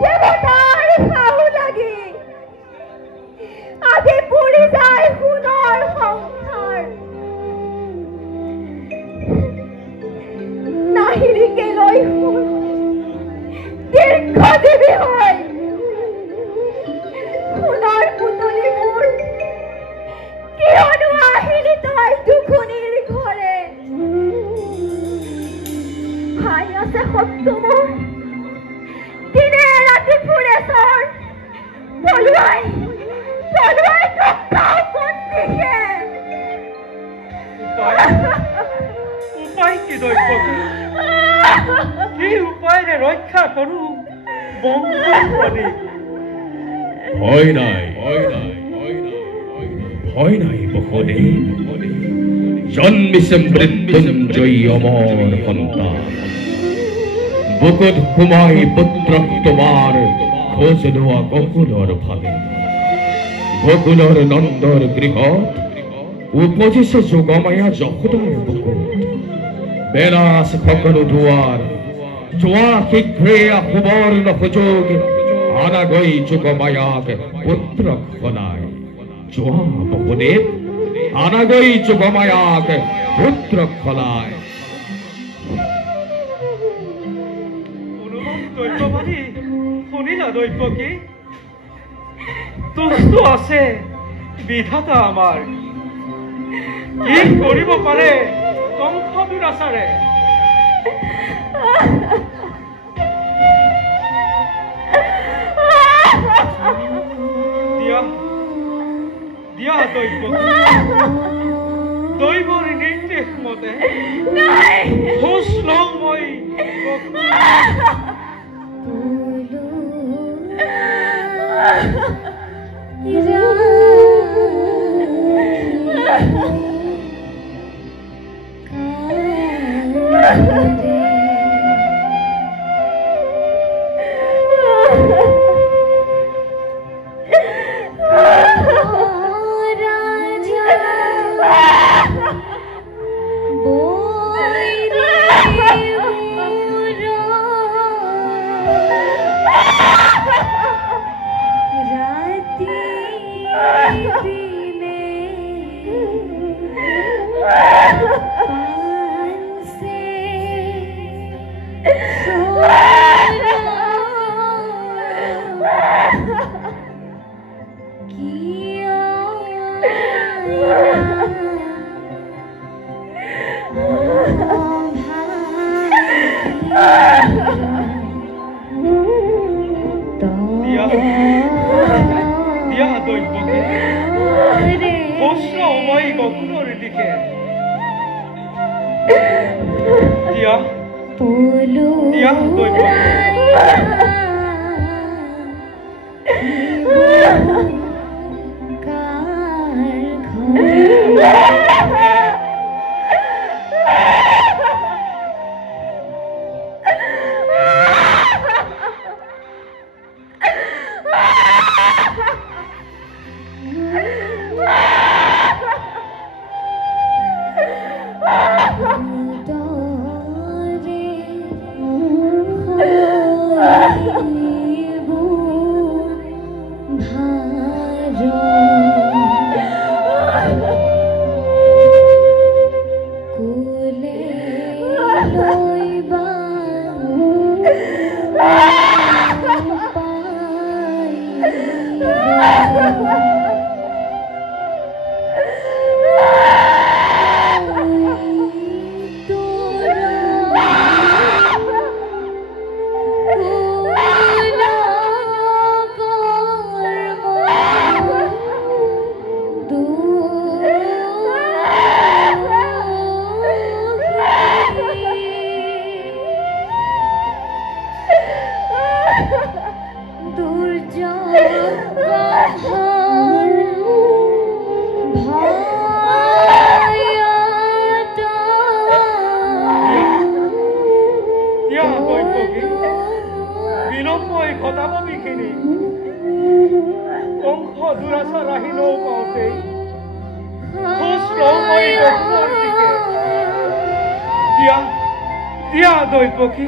দেৱতাৰ সাহু লাগি আজি পুৰি যায় সোণৰ সংসাৰ নাহিৰিকে লৈ সোণ দীৰ্ঘজীৱী হয় সোণৰ পুতলিবোৰ কিয়নো আহিলি তই দুখুনিৰ ঘৰে ভাই আছে শত্ৰু মোৰ দিনে ৰাতি ফুৰে চৰ পলুৱাই পলুৱাই টকাও বন্দিছে উপায় কি দৈবকী কি উপায়েৰে ৰক্ষা কৰো বংশী ভয় নাই ভয় নাই বসনে জন্মিছে মৃত্যুঞ্জয়ী অমৰ সন্তান বুকুত সোমাই পুত্ৰক তোমাৰ খোজ লোৱা গকুলৰ ভাৱে গকুলৰ নন্দৰ গৃহত উপজিছে যোগমায়া যশোদাৰ বুকুত বেলাস সকলো দুৱাৰ যোৱা শীঘ্ৰে সুবৰ্ণ সুযোগ আনাগৈ যোগমায়াক পুত্ৰক সনাই যোৱা বসুদেৱ আনাগৈ যোগমায়াক পুত্ৰক সনাই দৈত্যবাদী শুনিলা দৈবকী তুষ্ট আছে বিধাতা আমাৰ কি কৰিব পাৰে কংস দুৰাচাৰে দিয়া দৈবকী দৈবৰ নিৰ্দেশ মতে খোজ লওঁ মই দিয়া দৈবকী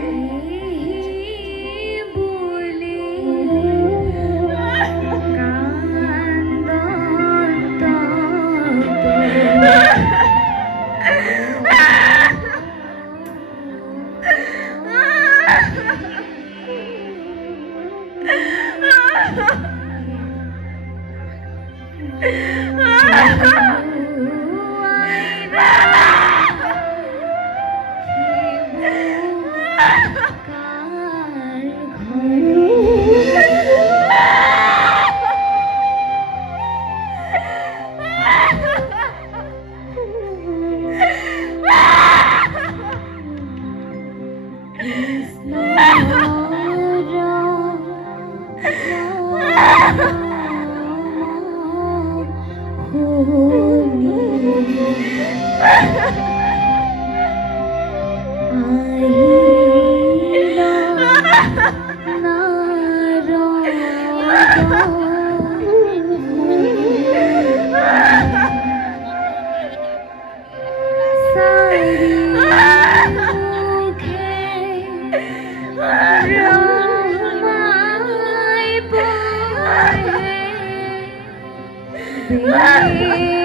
Bye.